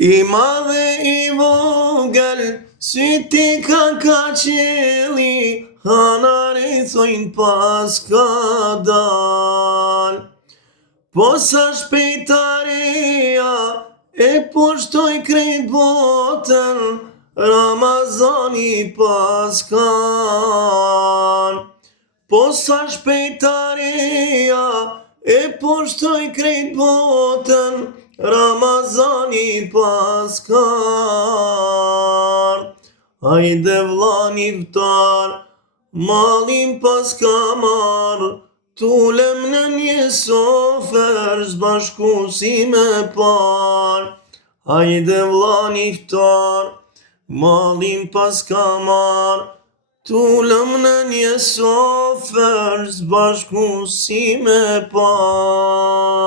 I madhe i vogël, syti ka qeli, hanari thojnë pas ka dal. Po sa shpejtaria e poshtoj krejt botën, Ramazani pas kan. Po sa shpejtaria e poshtoj krejt botën, Ramazani pas kan. Hajde vlla iftar, mallin pas ka marr, tulem në një sofer, zbashku si me par. Hajde vlla iftar, mallin pas ka marr, tulem në një sofer, zbashku si me par.